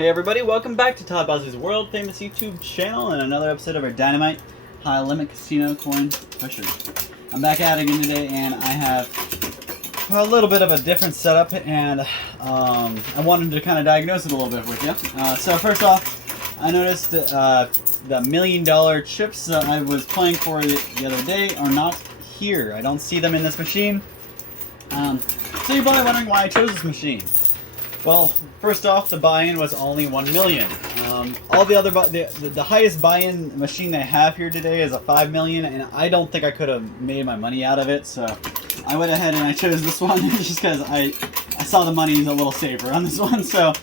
Hey everybody, welcome back to Todd Bosley's world famous YouTube channel and another episode of our Dynamite High Limit Casino Coin Pusher. I'm back at it again today and I have a little bit of a different setup and I wanted to kind of diagnose it a little bit with you. So first off, I noticed the $1 million chips that I was playing for the other day are not here. I don't see them in this machine. So you're probably wondering why I chose this machine. Well, first off, the buy-in was only 1 million. All the other the highest buy-in machine they have here today is a 5 million, and I don't think I could have made my money out of it. So I went ahead and I chose this one just because I saw the money is a little safer on this one. So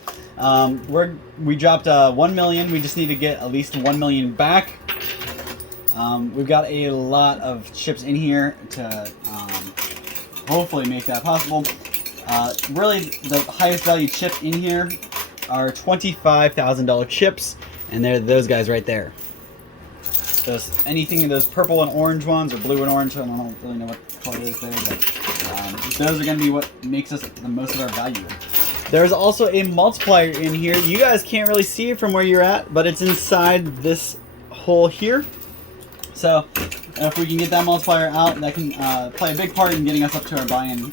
we dropped 1 million. We just need to get at least 1 million back. We've got a lot of chips in here to hopefully make that possible. Really, the highest value chip in here are $25,000 chips, and they're those guys right there. Anything in those purple and orange ones, or blue and orange, I don't really know what color it is there, but those are going to be what makes us the most of our value. There's also a multiplier in here. You guys can't really see it from where you're at, but it's inside this hole here. So if we can get that multiplier out, that can play a big part in getting us up to our buy-in.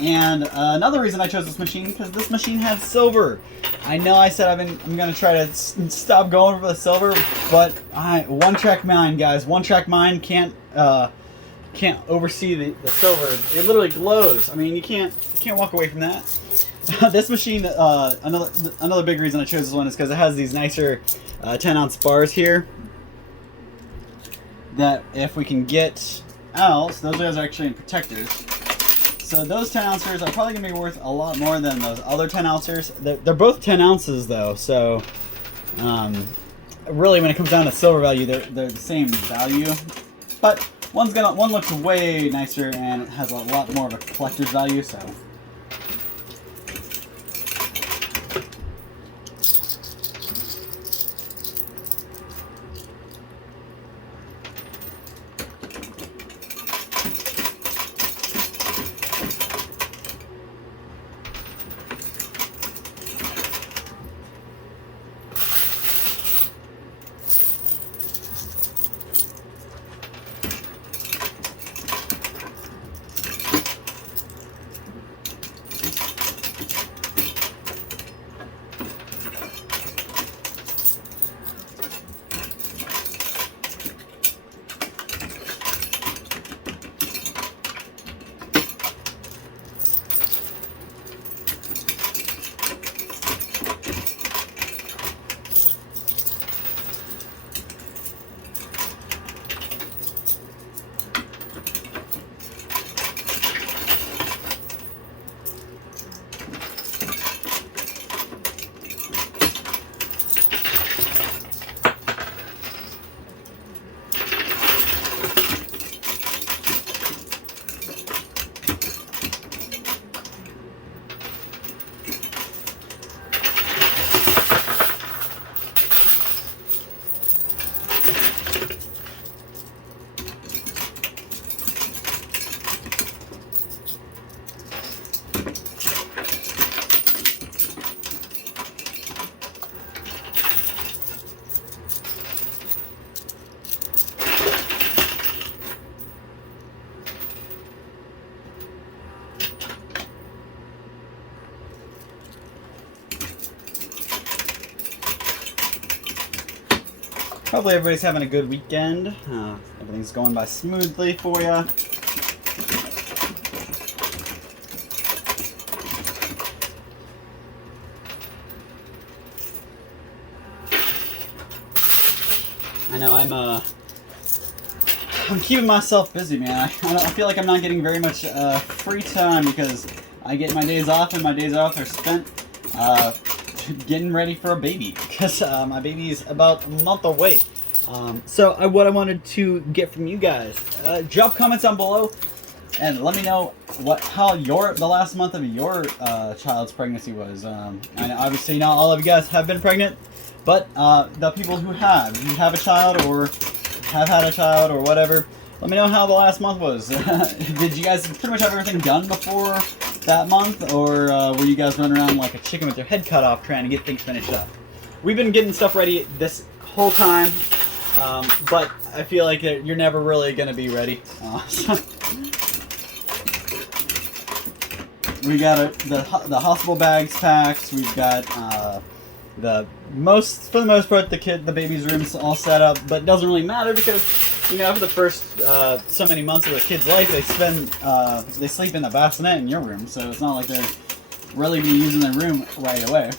And another reason I chose this machine, because this machine has silver. I know I said I'm going to try to stop going for the silver, but one-track mind, guys. One-track mind can't oversee the silver. It literally glows. I mean, you can't walk away from that. This machine, another big reason I chose this one is because it has these nicer 10-ounce bars here. That if we can get out, those guys are actually in protectors. So those 10 ounces are probably going to be worth a lot more than those other 10 ounces. They're both 10 ounces though, so really when it comes down to silver value, they're the same value. But one looks way nicer and it has a lot more of a collector's value. So. Hopefully everybody's having a good weekend. Everything's going by smoothly for you. I know I'm keeping myself busy, man. I feel like I'm not getting very much free time because I get my days off, and my days off are spent getting ready for a baby, because my baby is about a month away. So what I wanted to get from you guys, drop comments down below and let me know how the last month of your child's pregnancy was. And obviously not all of you guys have been pregnant, but the people who have a child or have had a child or whatever, let me know how the last month was. Did you guys pretty much have everything done before that month, or were you guys running around like a chicken with your head cut off trying to get things finished up? We've been getting stuff ready this whole time, but I feel like you're never really going to be ready. We got the hospital bags packed. We've got for the most part, the baby's room's all set up, but it doesn't really matter because, you know, for the first so many months of the kid's life, they sleep in the bassinet in your room, so it's not like they're really be using their room right away.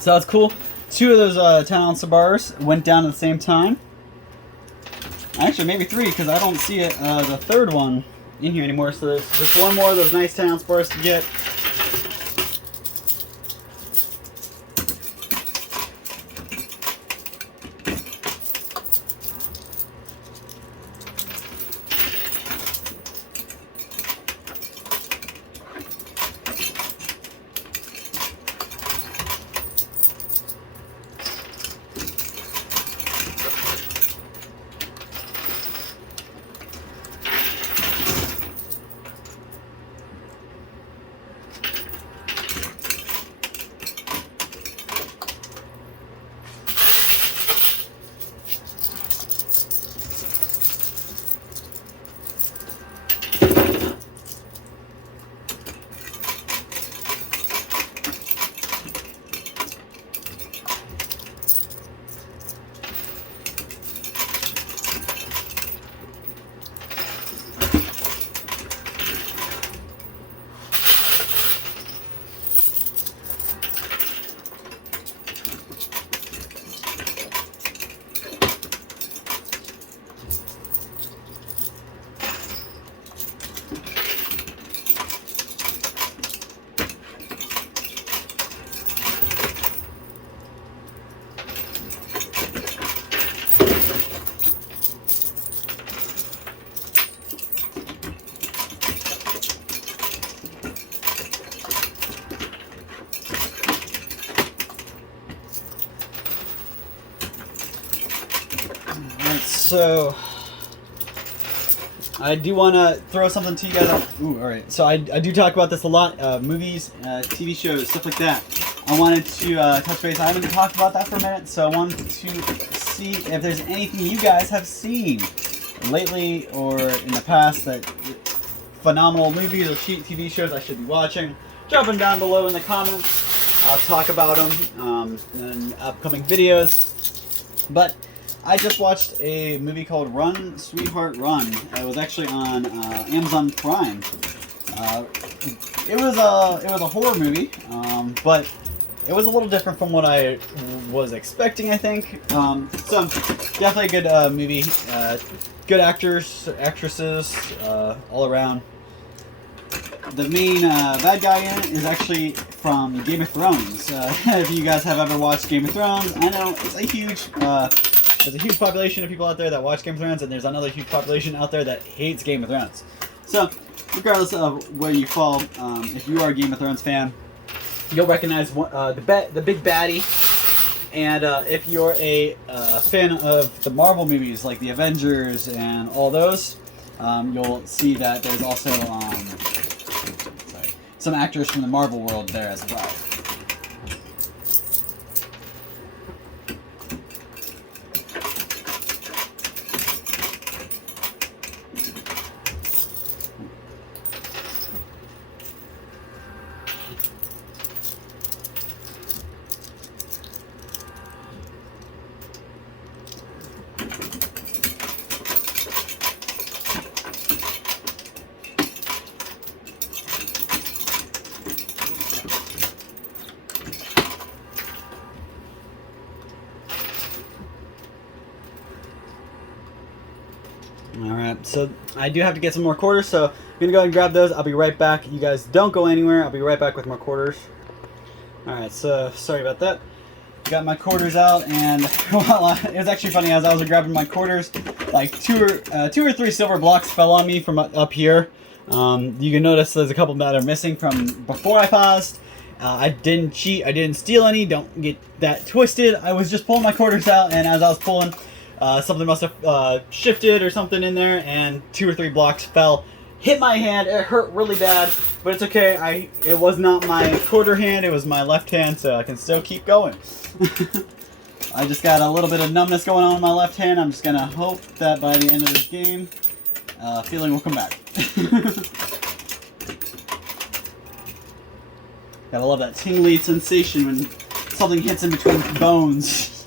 So that's cool. 2 of those 10-ounce bars went down at the same time. Actually, maybe 3, because I don't see it, the third one in here anymore. So there's just 1 more of those nice 10-ounce bars to get. So I do want to throw something to you guys. Ooh, all right. So I do talk about this a lot. Movies, TV shows, stuff like that. I wanted to touch base. I haven't talked about that for a minute, so I wanted to see if there's anything you guys have seen lately or in the past that phenomenal movies or TV shows I should be watching. Drop them down below in the comments. I'll talk about them in upcoming videos. But I just watched a movie called Run, Sweetheart, Run. It was actually on Amazon Prime. It was a horror movie, but it was a little different from what I was expecting, I think. So definitely a good movie. Good actors, actresses, all around. The main bad guy in it is actually from Game of Thrones. If you guys have ever watched Game of Thrones, I know it's a huge. There's a huge population of people out there that watch Game of Thrones, and there's another huge population out there that hates Game of Thrones. So, regardless of where you fall, if you are a Game of Thrones fan, you'll recognize the big baddie. And if you're a fan of the Marvel movies, like the Avengers and all those, you'll see that there's also some actors from the Marvel world there as well. Alright, so I do have to get some more quarters, so I'm going to go ahead and grab those. I'll be right back. You guys don't go anywhere. I'll be right back with more quarters. Alright, so sorry about that. Got my quarters out, and well, it was actually funny. As I was grabbing my quarters, like two or three silver blocks fell on me from up here. You can notice there's a couple that are missing from before I paused. I didn't cheat. I didn't steal any. Don't get that twisted. I was just pulling my quarters out, and as I was pulling, something must have shifted or something in there, and 2 or 3 blocks fell. Hit my hand. It hurt really bad, but it's okay. It was not my quarter hand. It was my left hand, so I can still keep going. I just got a little bit of numbness going on in my left hand. I'm just gonna hope that by the end of this game, feeling will come back. Gotta love that tingly sensation when something hits in between bones.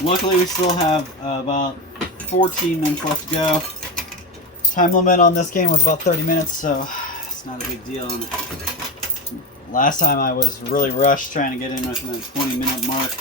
Luckily, we still have about 14 minutes left to go. Time limit on this game was about 30 minutes, so it's not a big deal. And last time I was really rushed trying to get in within the 20-minute mark.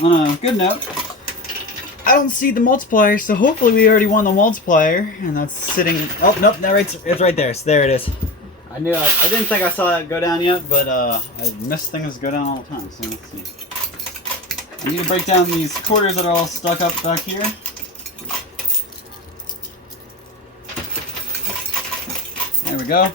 On a good note, I don't see the multiplier, so hopefully we already won the multiplier, and that's sitting. Oh nope, it's right there. So there it is. I knew I didn't think I saw that go down yet, but I miss things go down all the time. So let's see. I need to break down these quarters that are all stuck up back here. There we go.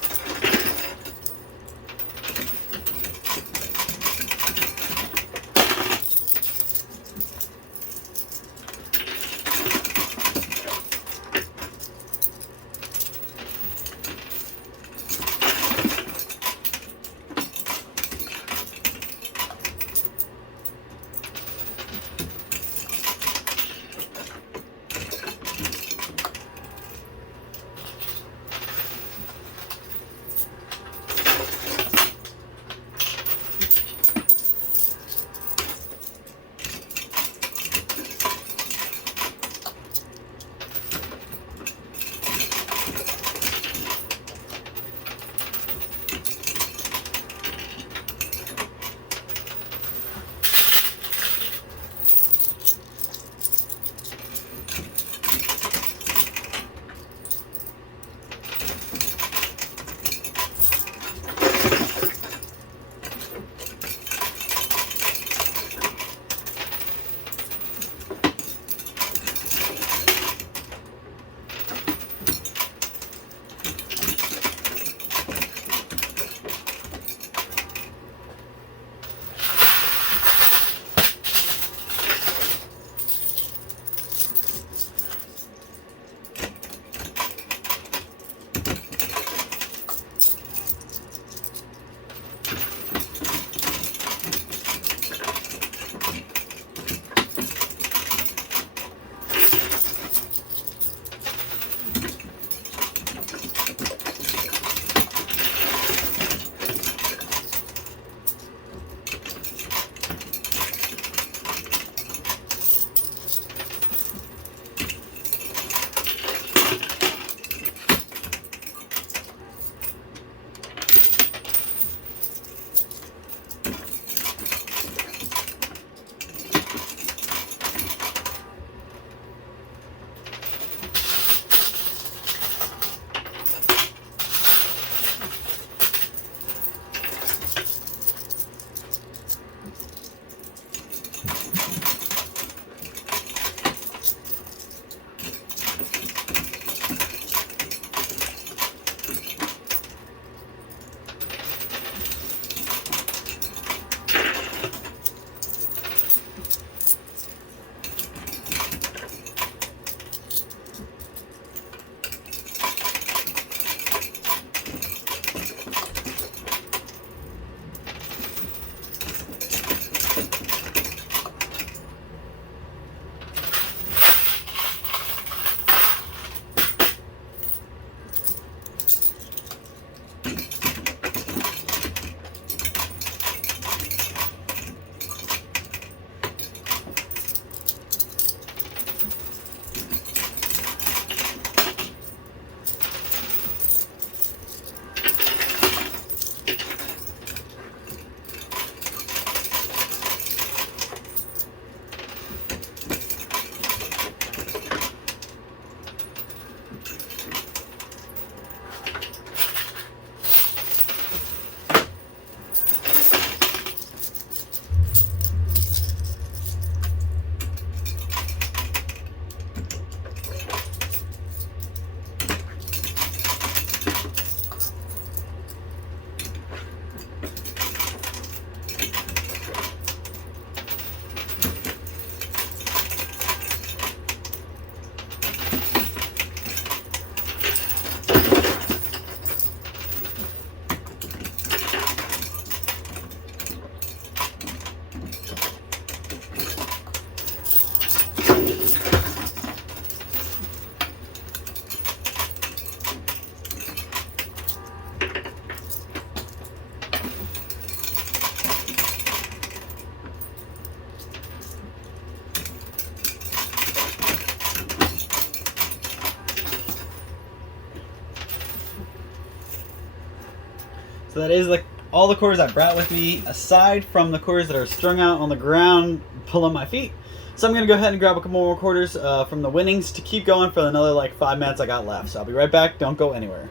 So that is like all the quarters I brought with me, aside from the quarters that are strung out on the ground below my feet. So I'm going to go ahead and grab a couple more quarters from the winnings to keep going for another like 5 minutes I got left. So I'll be right back. Don't go anywhere.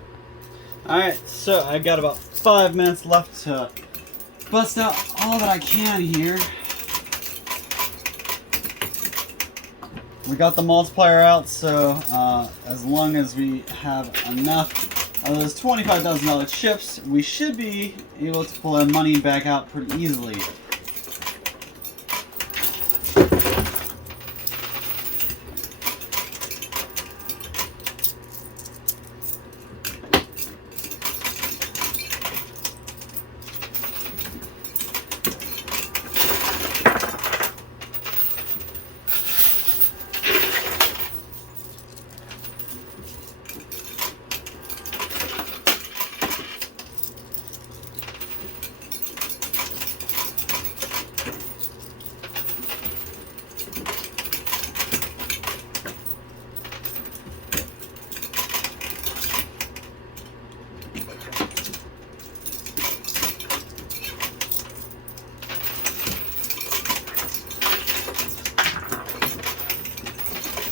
Alright, so I've got about 5 minutes left to bust out all that I can here. We got the multiplier out, so as long as we have enough of those $25,000 chips, we should be able to pull our money back out pretty easily.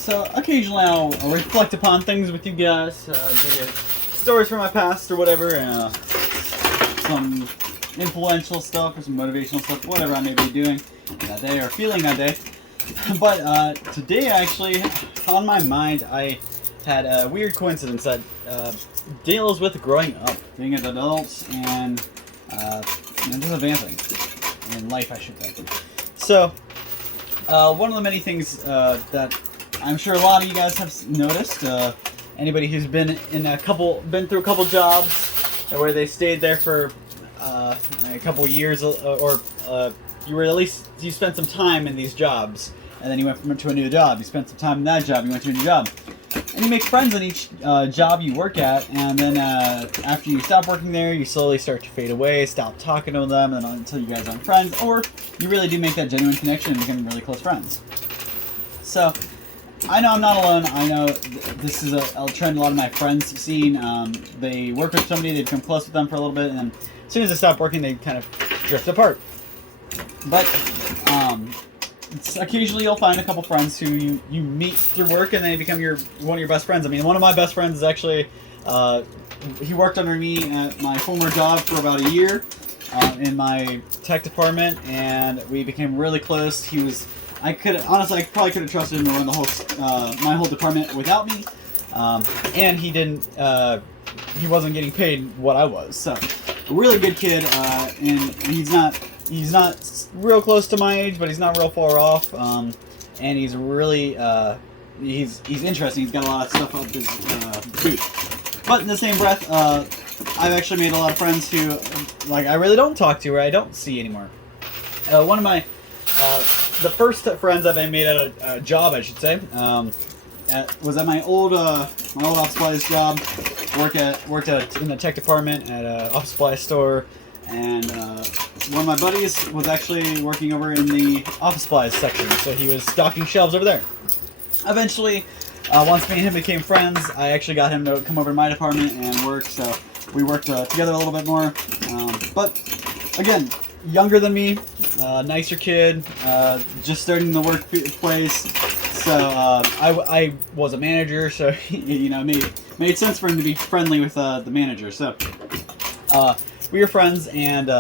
So occasionally I'll reflect upon things with you guys, give you stories from my past or whatever, some influential stuff or some motivational stuff, whatever I may be doing that day or feeling that day. But today actually, on my mind, I had a weird coincidence that deals with growing up, being an adult, and just advancing in life, I should say. So one of the many things that I'm sure a lot of you guys have noticed, anybody who's been through a couple jobs where they stayed there for a couple years, or you spent some time in these jobs, and then you went to a new job. You spent some time in that job, you went to a new job, and you make friends in each job you work at, and then after you stop working there, you slowly start to fade away, stop talking to them, and until you guys aren't friends, or you really do make that genuine connection and become really close friends. So I know I'm not alone. I know this is a trend a lot of my friends have seen. They work with somebody, they become close with them for a little bit, and then as soon as they stop working, they kind of drift apart. But occasionally you'll find a couple friends who you meet through work, and they become one of your best friends. I mean, one of my best friends is actually, he worked under me at my former job for about a year in my tech department, and we became really close. I probably could have trusted him to run the whole, my whole department without me, and he wasn't getting paid what I was. So, a really good kid, and he's not real close to my age, but he's not real far off, and he's really, he's interesting. He's got a lot of stuff up his boot. But in the same breath, I've actually made a lot of friends who, like, I really don't talk to or I don't see anymore. One of my the first friends that I made at a job, I should say, was at my old office supplies job. Worked in the tech department at an office supply store, and one of my buddies was actually working over in the office supplies section, so he was stocking shelves over there. Eventually, once me and him became friends, I actually got him to come over to my department and work, so we worked together a little bit more. But again, younger than me, nicer kid, just starting the workplace. So I was a manager, so made sense for him to be friendly with the manager. So we were friends, and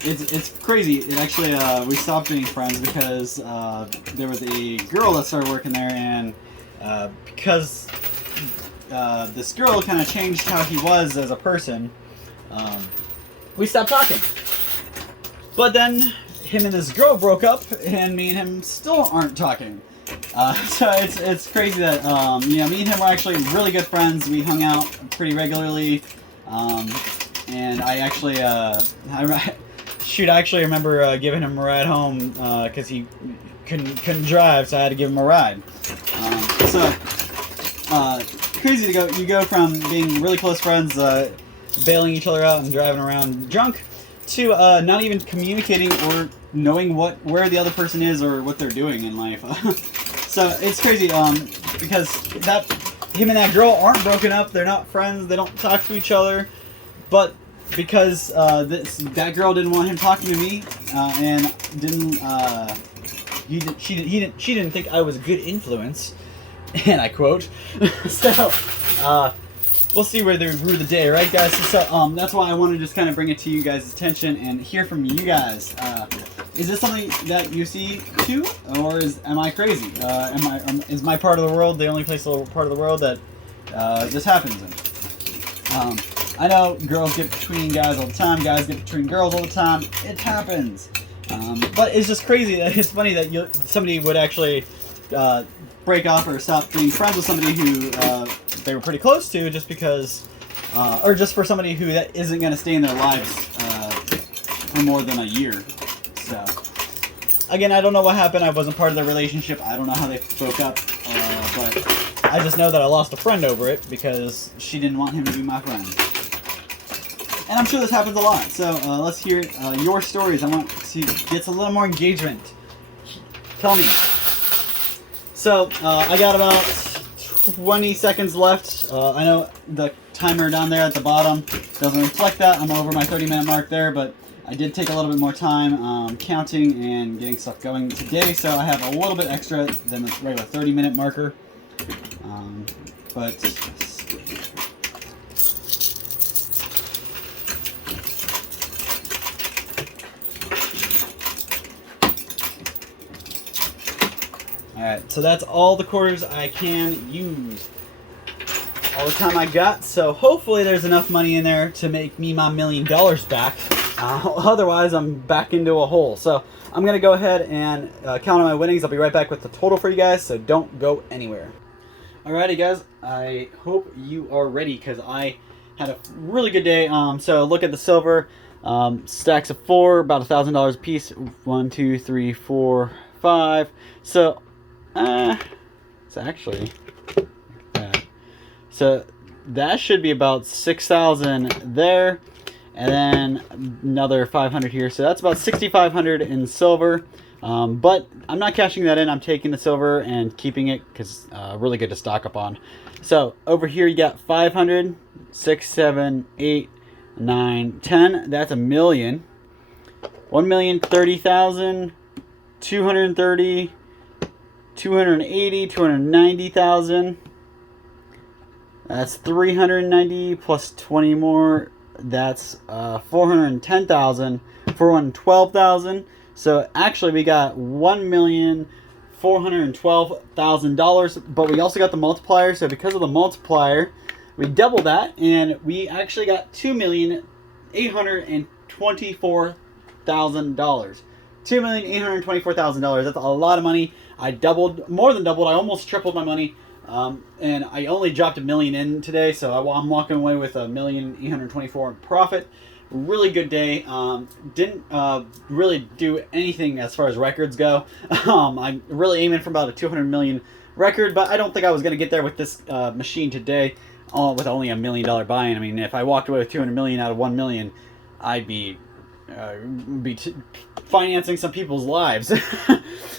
it's crazy. It actually we stopped being friends because there was a girl that started working there, and because this girl kind of changed how he was as a person, we stopped talking. But then him and this girl broke up, and me and him still aren't talking. So it's crazy that me and him were actually really good friends. We hung out pretty regularly, and I actually I actually remember giving him a ride home because he couldn't drive, so I had to give him a ride. Crazy to go. You go from being really close friends, bailing each other out and driving around drunk, to not even communicating or knowing where the other person is or what they're doing in life. So it's crazy because him and that girl aren't broken up. They're not friends. They don't talk to each other. But because that girl didn't want him talking to me, and she didn't think I was a good influence, and I quote. So we'll see where they rue the day, right, guys? So that's why I want to just kind of bring it to you guys' attention and hear from you guys. Is this something that you see too, or am I crazy? Is my part of the world the only part of the world that this happens in? I know girls get between guys all the time, guys get between girls all the time. It happens, but it's just crazy. It's funny that somebody would actually break off or stop being friends with somebody who they were pretty close to, just because, or just for somebody who that isn't going to stay in their lives for more than a year. So, again, I don't know what happened. I wasn't part of the relationship. I don't know how they broke up, but I just know that I lost a friend over it because she didn't want him to be my friend. And I'm sure this happens a lot. So let's hear your stories. I want to get a little more engagement. Tell me. So I got about 20 seconds left. I know the timer down there at the bottom doesn't reflect that. I'm over my 30-minute mark there, but I did take a little bit more time counting and getting stuff going today, so I have a little bit extra than the regular 30-minute marker. Alright, so that's all the quarters I can use. All the time I got, so hopefully there's enough money in there to make me my $1 million back. Otherwise, I'm back into a hole. So I'm going to go ahead and count on my winnings. I'll be right back with the total for you guys, so don't go anywhere. Alrighty, guys. I hope you are ready because I had a really good day. So look at the silver. Stacks of 4, about $1,000 a piece. 1, 2, 3, 4, 5. So, it's actually... So that should be about 6,000 there, and then another 500 here. So that's about 6,500 in silver. But I'm not cashing that in. I'm taking the silver and keeping it because really good to stock up on. So over here you got 500, 6, 7, 8, 9, 10. That's $1 million. 1,030,000, 230, 280, 290,000. That's 390 plus 20 more. That's 410,000, 412,000. So actually, we got $1,412,000. But we also got the multiplier. So because of the multiplier, we doubled that, and we actually got $2,824,000. $2,824,000. That's a lot of money. I doubled, more than doubled. I almost tripled my money. And I only dropped $1 million in today, so I'm walking away with $1,824,000 in profit. Really good day. Didn't really do anything as far as records go. I'm really aiming for about a 200 million record, but I don't think I was going to get there with this machine today, with only $1 million buy-in. I mean, if I walked away with 200 million out of 1 million, I'd be financing some people's lives.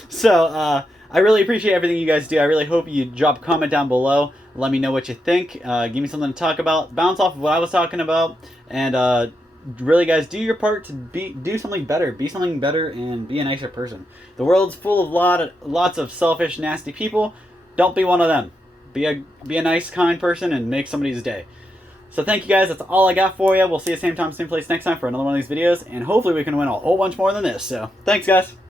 So I really appreciate everything you guys do. I really hope you drop a comment down below. Let me know what you think. Give me something to talk about. Bounce off of what I was talking about. And really, guys, do your part to do something better. Be something better and be a nicer person. The world's full of lots of selfish, nasty people. Don't be one of them. Be a nice, kind person and make somebody's day. So thank you guys. That's all I got for you. We'll see you same time, same place next time for another one of these videos. And hopefully we can win a whole bunch more than this. So thanks, guys.